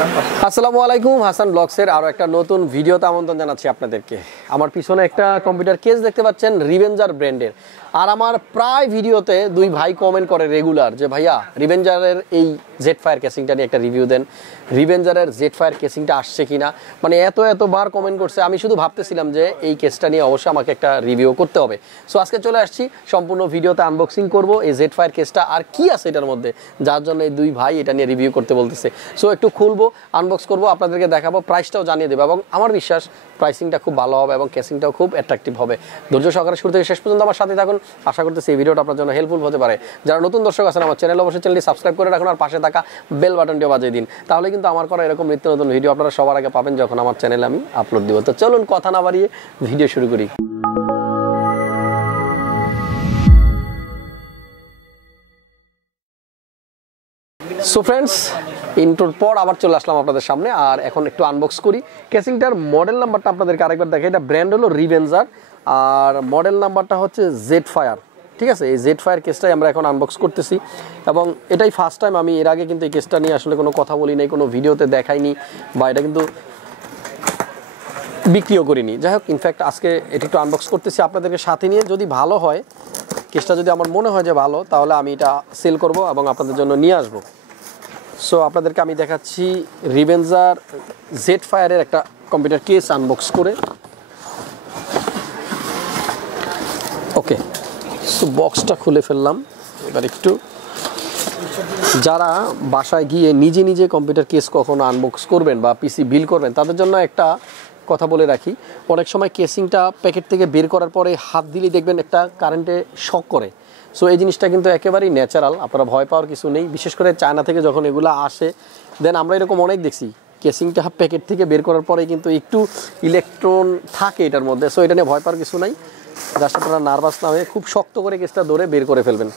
আসসালামু আলাইকুম, হাসান ব্লগসের আরো একটা নতুন ভিডিওতে আমন্ত্রণ জানাচ্ছি আপনাদেরকে। আমার পিছনে একটা কম্পিউটার কেস দেখতে পাচ্ছেন রিভেঞ্জার ব্র্যান্ডের। আর আমার প্রায় ভিডিওতে দুই ভাই কমেন্ট করে রেগুলার যে ভাইয়া রিভেঞ্জারের এই জেটফায়ার কেসিংটা নিয়ে একটা রিভিউ দেন, রিভেঞ্জারের জেটফায়ার কেসিংটা আসছে কিনা। মানে এতবার কমেন্ট করছে, আমি শুধু ভাবতেছিলাম যে এই কেসটা নিয়ে অবশ্যই আমাকে একটা রিভিউ করতে হবে। সো আজকে চলে আসছি, সম্পূর্ণ ভিডিওতে আনবক্সিং করব এই জেটফায়ার কেসটা আর কি আছে এটার মধ্যে, যার জন্য এই দুই ভাই এটা নিয়ে রিভিউ করতে বলতেছে। সো একটু খুলবো, আনবক্স করবো, আপনাদেরকে দেখাবো, প্রাইসটাও জানিয়ে দেবো এবং আমার বিশ্বাস প্রাইসিংটা খুব ভালো হবে এবং কেসিংটাও খুব অ্যাট্রাকটিভ হবে। ধৈর্য সহকারে শুরু থেকে শেষ পর্যন্ত আমার সাথে থাকুন, আশা করতেছি এই ভিডিওটা আপনার জন্য হেল্পফুল হতে পারে। যারা নতুন দর্শক আছেন আমার চ্যানেল অবশ্যই চ্যানেলটি সাবস্ক্রাইব করে রাখুন আর পাশে থাকা বেল বাটনটিও বাজিয়ে দিন, তাহলে কিন্তু আমার করা এরকম নিত্য নতুন ভিডিও আপনারা সবার আগে পাবেন যখন আমার চ্যানেলে আমি আপলোড দিব। তো চলুন কথা না বাড়িয়ে ভিডিও শুরু করি। সো ফ্রেন্ডস, ইন্ট্রোর পর আবার চলে আসলাম আপনাদের সামনে আর এখন একটু আনবক্স করি। কেসিংটার মডেল নাম্বারটা আপনাদেরকে আরেকবার দেখে, এটা ব্র্যান্ড হলো রিভেঞ্জার আর মডেল নাম্বারটা হচ্ছে জেটফায়ার। ঠিক আছে, এই জেটফায়ার কেসটাই আমরা এখন আনবক্স করতেছি এবং এটাই ফার্স্ট টাইম। আমি এর আগে কিন্তু এই কেসটা নিয়ে আসলে কোনো কথা বলি নাই, কোনো ভিডিওতে দেখাইনি বা এটা কিন্তু বিক্রিও করিনি। যাই হোক, ইনফ্যাক্ট আজকে এটা একটু আনবক্স করতেছি আপনাদেরকে সাথে নিয়ে। যদি ভালো হয় কেসটা, যদি আমার মনে হয় যে ভালো, তাহলে আমি এটা সেল করব এবং আপনাদের জন্য নিয়ে আসবো। সো আপনাদেরকে আমি দেখাচ্ছি রিভেঞ্জার জেটফায়ারের একটা কম্পিউটার কেস আনবক্স করে। ওকে, সো বক্সটা খুলে ফেললাম। এবার একটু যারা বাসায় গিয়ে নিজে নিজে কম্পিউটার কেস কখনো আনবক্স করবেন বা পিসি বিল করবেন, তাদের জন্য একটা কথা বলে রাখি। অনেক সময় কেসিংটা প্যাকেট থেকে বের করার পরে হাত দিলেই দেখবেন একটা কারেন্টে শক করে। সো এই জিনিসটা কিন্তু একেবারেই ন্যাচারাল, আপনারা ভয় পাওয়ার কিছু নেই। বিশেষ করে চায়না থেকে যখন এগুলো আসে, দেন আমরা এরকম অনেক দেখছি কেসিংটা প্যাকেট থেকে বের করার পরে কিন্তু একটু ইলেকট্রন থাকে এটার মধ্যে। সো এটা নিয়ে ভয় পাওয়ার কিছু নাই, জাস্ট আপনারা নার্ভাস না হয়ে খুব শক্ত করে কেসটা ধরে বের করে ফেলবেন।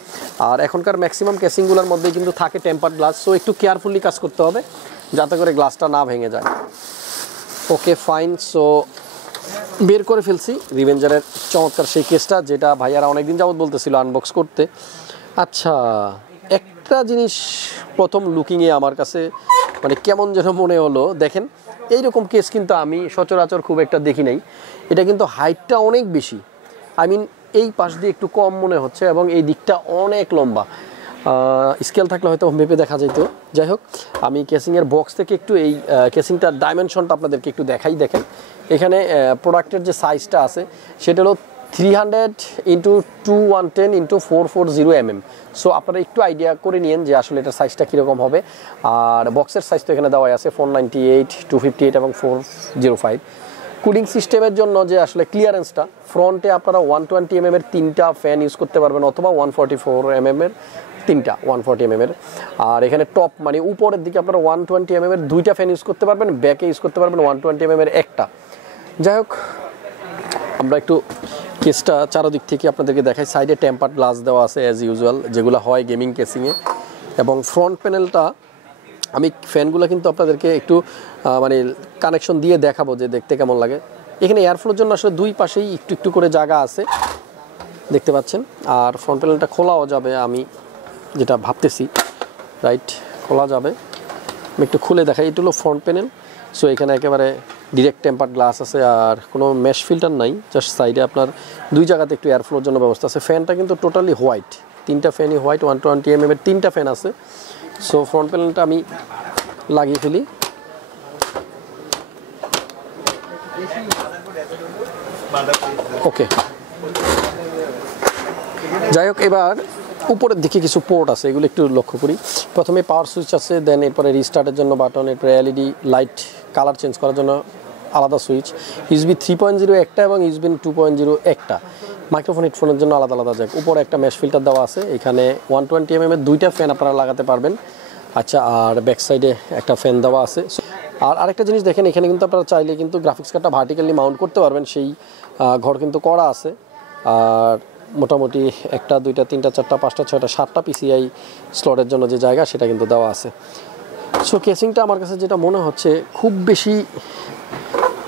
আর এখনকার ম্যাক্সিমাম কেসিংগুলোর মধ্যেই কিন্তু থাকে টেম্পার্ড গ্লাস, সো একটু কেয়ারফুলি কাজ করতে হবে যাতে করে গ্লাসটা না ভেঙে যায়। ওকে ফাইন, সো বের করে ফেলছি রিভেঞ্জারের চমৎকার সেই কেসটা, যেটা ভাইয়ারা অনেকদিন যাবত বলতেছিল আনবক্স করতে। আচ্ছা, একটা জিনিস প্রথম লুকিংয়ে আমার কাছে মানে কেমন যেন মনে হলো। দেখেন, এইরকম কেস কিন্তু আমি সচরাচর খুব একটা দেখি নাই। এটা কিন্তু হাইটটা অনেক বেশি, আই মিন এই পাশ দিয়ে একটু কম মনে হচ্ছে এবং এই দিকটা অনেক লম্বা। স্কেল থাকলে হয়তো মেপে দেখা যেত। যাই হোক, আমি কেসিংয়ের বক্স থেকে একটু এই কেসিংটার ডাইমেনশনটা আপনাদেরকে একটু দেখাই। দেখেন, এখানে প্রোডাক্টের যে সাইজটা আছে সেটা হলো 300x2110x440 সো আপনারা একটু আইডিয়া করে নিন যে আসলে এটার সাইজটা কীরকম হবে। আর বক্সের সাইজ তো এখানে দেওয়াই আছে 498, 258 এবং 405। কুলিং সিস্টেমের জন্য যে আসলে ক্লিয়ারেন্সটা, ফ্রন্টে আপনারা 120 mm এর 3টা ফ্যান ইউজ করতে পারবেন অথবা 144 mm এর 3টা 140 mm এর। আর এখানে টপ মানে উপরের দিকে আপনারা 120 mm এর 2টা ফ্যান ইউজ করতে পারবেন, ব্যাকে ইউজ করতে পারবেন 120 mm এর একটা। যাই হোক, আমরা একটু কেসটা চারোদিক থেকে আপনাদেরকে দেখাই। সাইডে টেম্পার্ড গ্লাস দেওয়া আছে অ্যাজ ইউজুয়াল, যেগুলো হয় গেমিং কেসিংয়ে। এবং ফ্রন্ট প্যানেলটা, আমি ফ্যানগুলো কিন্তু আপনাদেরকে একটু মানে কানেকশন দিয়ে দেখাবো যে দেখতে কেমন লাগে। এখানে এয়ারফ্লোর জন্য আসলে দুই পাশেই একটু একটু করে জায়গা আছে, দেখতে পাচ্ছেন। আর ফ্রন্ট প্যানেলটা খোলাও যাবে, আমি যেটা ভাবতেছি, রাইট, খোলা যাবে। আমি একটু খুলে দেখাই। এটা হলো ফ্রন্ট প্যানেল। সো এখানে একেবারে ডিরেক্ট টেম্পার্ড গ্লাস আছে আর কোনো মেশ ফিল্টার নাই, জাস্ট সাইডে আপনার দুই জায়গাতে একটু এয়ারফ্লোর জন্য ব্যবস্থা আছে। ফ্যানটা কিন্তু টোটালি হোয়াইট, 3টা ফ্যানই হোয়াইট, 120 mm এর 3টা ফ্যান আছে। সো ফ্রন্ট প্যানেলটা আমি লাগিয়ে ফেলি। ওকে, যাই হোক, এবার উপরের দিকে কিছু পোর্ট আছে, এগুলো একটু লক্ষ্য করি। প্রথমে পাওয়ার সুইচ আছে, দেন এরপরে রিস্টার্টের জন্য বাটন, এরপরে এলইডি লাইট কালার চেঞ্জ করার জন্য আলাদা সুইচ, ইউএসবি 3.0 একটা এবং ইউএসবি 2.0 একটা, মাইক্রোফোন হেডফোনের জন্য আলাদা আলাদা জ্যাক। উপরে একটা মেশ ফিল্টার দেওয়া আছে। এখানে 120 mm এর 2টা ফ্যান আপনারা লাগাতে পারবেন। আচ্ছা, আর ব্যাক সাইডে একটা ফ্যান দেওয়া আছে। আর আরেকটা জিনিস দেখেন, এখানে কিন্তু আপনারা চাইলে কিন্তু গ্রাফিক্স কার্ডটা ভার্টিক্যালি মাউন্ট করতে পারবেন, সেই ঘর কিন্তু করা আছে। আর মোটামুটি 1টা 2টা 3টা 4টা 5টা 6টা 7টা পিসিআই স্লটের জন্য যে জায়গা সেটা কিন্তু দেওয়া আছে। সো কেসিংটা আমার কাছে যেটা মনে হচ্ছে, খুব বেশি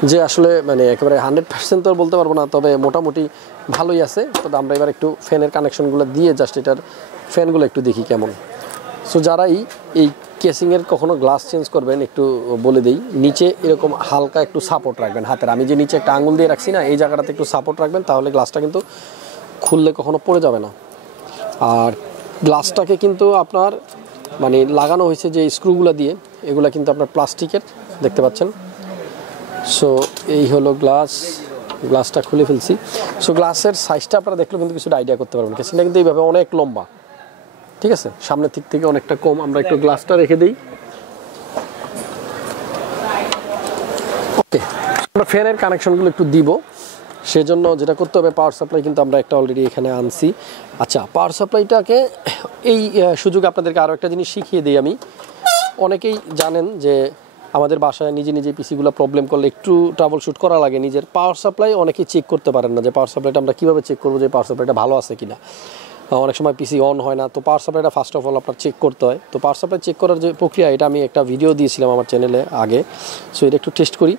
যে আসলে মানে একেবারে 100% তো বলতে পারবো না, তবে মোটামুটি ভালোই আছে। তো আমরা এবার একটু ফ্যানের কানেকশনগুলো দিয়ে জাস্ট এটার ফ্যানগুলো একটু দেখি কেমন। সো যারাই এই কেসিংয়ের কখনো গ্লাস চেঞ্জ করবেন একটু বলে দিই, নিচে এরকম হালকা একটু সাপোর্ট রাখবেন হাতের, আমি যে নিচে একটা আঙুল দিয়ে রাখছি না, এই জায়গাটাতে একটু সাপোর্ট রাখবেন, তাহলে গ্লাসটা কিন্তু খুললে কখনো পড়ে যাবে না। আর গ্লাসটাকে কিন্তু আপনার মানে লাগানো হয়েছে যে স্ক্রুগুলো দিয়ে, এগুলো কিন্তু আপনার প্লাস্টিকের দেখতে পাচ্ছেন। সো এই হলো গ্লাসটা খুলে ফেলছি। সো গ্লাসের সাইজটা আপনারা দেখলেও কিন্তু কিছুটা আইডিয়া করতে পারবেন, কেসিংটা কিন্তু এইভাবে অনেক লম্বা, ঠিক আছে, সামনের দিক থেকে অনেকটা কম। আমরা একটু গ্লাসটা রেখে দিই। ওকে, আমরা ফ্যানের কানেকশনগুলো একটু দিব, সেজন্য যেটা করতে হবে, পাওয়ার সাপ্লাই কিন্তু আমরা একটা অলরেডি এখানে আনছি। আচ্ছা, পাওয়ার সাপ্লাইটাকে এই সুযোগে আপনাদেরকে আরও একটা জিনিস শিখিয়ে দিই আমি। অনেকেই জানেন যে আমাদের বাসায় নিজে নিজে পিসিগুলো প্রবলেম করলে একটু ট্রাবল শুট করা লাগে নিজের। পাওয়ার সাপ্লাই অনেকেই চেক করতে পারেন না, যে পাওয়ার সাপ্লাইটা আমরা কীভাবে চেক করবো যে পাওয়ার সাপ্লাইটা ভালো আছে কিনা। অনেক সময় পিসি অন হয় না, তো পাওয়ার সাপ্লাইটা ফার্স্ট অফ অল আপনার চেক করতে হয়। তো পাওয়ার সাপ্লাই চেক করার যে প্রক্রিয়া, এটা আমি একটা ভিডিও দিয়েছিলাম আমার চ্যানেলে আগে। সো এটা একটু টেস্ট করি,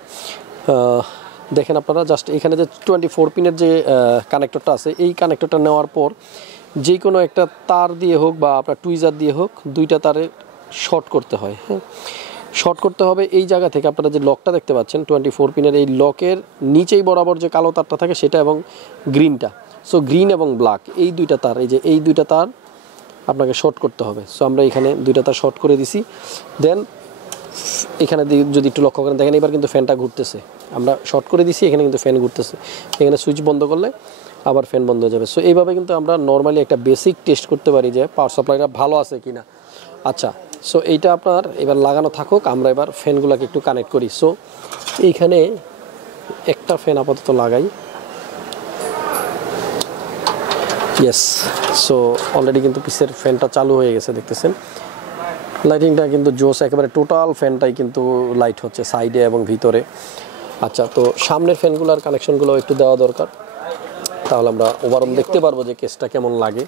দেখেন আপনারা। জাস্ট এখানে যে 24 পিনের যে কানেক্টরটা আছে, এই কানেক্টরটা নেওয়ার পর যে কোনো একটা তার দিয়ে হোক বা আপনার টুইজার দিয়ে হোক, দুইটা তারে শর্ট করতে হয়। হ্যাঁ, শর্ট করতে হবে এই জায়গা থেকে। আপনারা যে লকটা দেখতে পাচ্ছেন 24 পিনের, এই লকের নিচেই বরাবর যে কালো তারটা থাকে সেটা এবং গ্রিনটা, সো গ্রিন এবং ব্ল্যাক এই দুইটা তার, এই যে এই দুইটা তার আপনাকে শর্ট করতে হবে। সো আমরা এখানে দুইটা তার শর্ট করে দিছি। দেন এখানে যদি একটু লক্ষ্য করেন, দেখেন এবার কিন্তু ফ্যানটা ঘুরতেছে, আমরা শর্ট করে দিছি, এখানে কিন্তু ফ্যান ঘুরতেছে। এখানে সুইচ বন্ধ করলে আবার ফ্যান বন্ধ হয়ে যাবে। সো এইভাবে কিন্তু আমরা নর্মালি একটা বেসিক টেস্ট করতে পারি যে পাওয়ার সাপ্লাইটা ভালো আছে কিনা। আচ্ছা, সো এইটা আপনার এবার লাগানো থাকুক, আমরা এবার ফ্যানগুলোকে একটু কানেক্ট করি। সো এইখানে একটা ফ্যান আপাতত লাগাই। ইয়েস, সো অলরেডি কিন্তু পিসের ফ্যানটা চালু হয়ে গেছে, দেখতেছেন লাইটিংটা কিন্তু জোস, একেবারে টোটাল ফ্যানটাই কিন্তু লাইট হচ্ছে সাইডে এবং ভিতরে। আচ্ছা, তো সামনের ফ্যানগুলোর কানেকশনগুলো একটু দেওয়া দরকার, তাহলে আমরা ওভারঅল দেখতে পারবো যে কেসটা কেমন লাগে।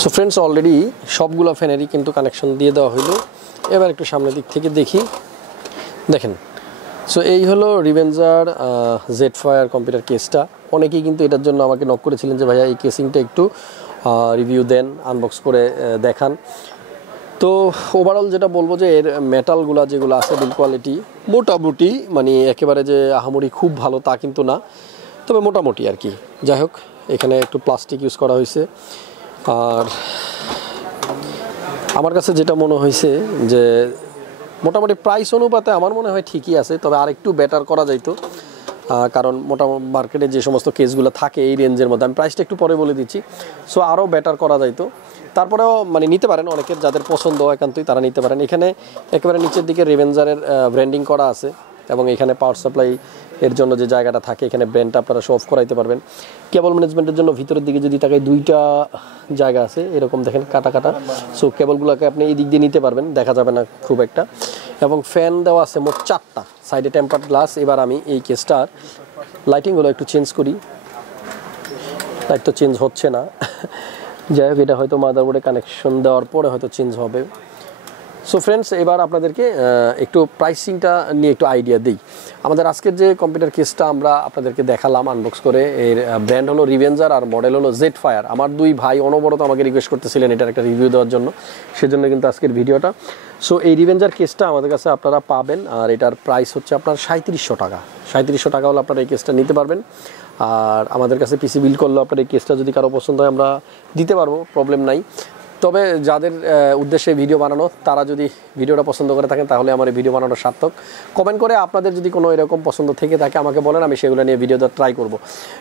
সো ফ্রেন্ডস, অলরেডি সবগুলো ফ্যানেরই কিন্তু কানেকশন দিয়ে দেওয়া হইলো। এবার একটু সামনের দিক থেকে দেখি, দেখেন। সো এই হলো রিভেঞ্জার জেটফায়ার কম্পিউটার কেসটা। অনেকেই কিন্তু এটার জন্য আমাকে নক করেছিলেন যে ভাইয়া এই কেসিংটা একটু রিভিউ দেন, আনবক্স করে দেখান। তো ওভারঅল যেটা বলবো যে এর মেটালগুলো যেগুলো আছে, বিল্ড কোয়ালিটি মোটামুটি, মানে একেবারে যে আহামরি খুব ভালো তা কিন্তু না, তবে মোটামুটি আর কি। যাই হোক, এখানে একটু প্লাস্টিক ইউজ করা হয়েছে। আর আমার কাছে যেটা মনে হয়েছে যে মোটামুটি প্রাইস অনুপাতে আমার মনে হয় ঠিকই আছে, তবে আর একটু বেটার করা যাইতো। কারণ মোটামুটি মার্কেটে যে সমস্ত কেসগুলো থাকে এই রেঞ্জের মধ্যে, আমি প্রাইসটা একটু পরে বলে দিচ্ছি। সো আরও বেটার করা যাইতো। তারপরেও মানে নিতে পারেন, অনেকের যাদের পছন্দ একান্তই তারা নিতে পারেন। এখানে একেবারে নিচের দিকে রিভেঞ্জারের ব্র্যান্ডিং করা আছে, এবং এখানে পাওয়ার সাপ্লাই এর জন্য যে জায়গাটা থাকে এখানে ব্র্যান্ডটা আপনারা শো অফ করাইতে পারবেন। কেবল ম্যানেজমেন্টের জন্য ভিতরের দিকে যদি তাকাই, দুইটা জায়গা আছে এরকম, দেখেন কাটা কাটা। সো কেবলগুলোকে আপনি এই দিক দিয়ে নিতে পারবেন, দেখা যাবে না খুব একটা। এবং ফ্যান দেওয়া আছে মোট 4টা, সাইডে টেম্পার্ড গ্লাস। এবার আমি এই কেসটার লাইটিংগুলো একটু চেঞ্জ করি। লাইট তো চেঞ্জ হচ্ছে না, যাই হোক, এটা হয়তো মাদারবোর্ডে কানেকশন দেওয়ার পরে হয়তো চেঞ্জ হবে। সো ফ্রেন্ডস, এবার আপনাদেরকে একটু প্রাইসিংটা নিয়ে একটু আইডিয়া দিই। আমাদের আজকের যে কম্পিউটার কেসটা আমরা আপনাদেরকে দেখালাম আনবক্স করে, এর ব্র্যান্ড হলো রিভেঞ্জার আর মডেল হলো জেটফায়ার। আমার দুই ভাই অনবরত আমাকে রিকোয়েস্ট করতেছিলেন এটার একটা রিভিউ দেওয়ার জন্য, সেজন্য কিন্তু আজকের ভিডিওটা। সো এই রিভেঞ্জার কেসটা আমাদের কাছে আপনারা পাবেন, আর এটার প্রাইস হচ্ছে আপনার 3700 টাকা। 3700 টাকা হলে আপনারা এই কেসটা নিতে পারবেন। আর আমাদের কাছে পিসি বিল্ড করলেও আপনার এই কেসটা যদি কারো পছন্দ হয় আমরা দিতে পারবো, প্রবলেম নাই। তবে যাদের উদ্দেশ্যে ভিডিও বানানো, তারা যদি ভিডিওটা পছন্দ করে থাকেন তাহলে আমার এই ভিডিও বানানোর সার্থক। কমেন্ট করে আপনাদের যদি কোনো এরকম পছন্দ থেকে থাকে আমাকে বলেন, আমি সেগুলো নিয়ে ভিডিও ট্রাই করব।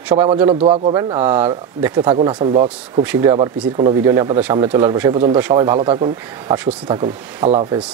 সবাই আমার জন্য দোয়া করবেন, আর দেখতে থাকুন হাসান ব্লগস। খুব শীঘ্রই আবার পিসির কোনো ভিডিও নিয়ে আপনাদের সামনে চলে আসবো। সেই পর্যন্ত সবাই ভালো থাকুন আর সুস্থ থাকুন। আল্লাহ হাফেজ।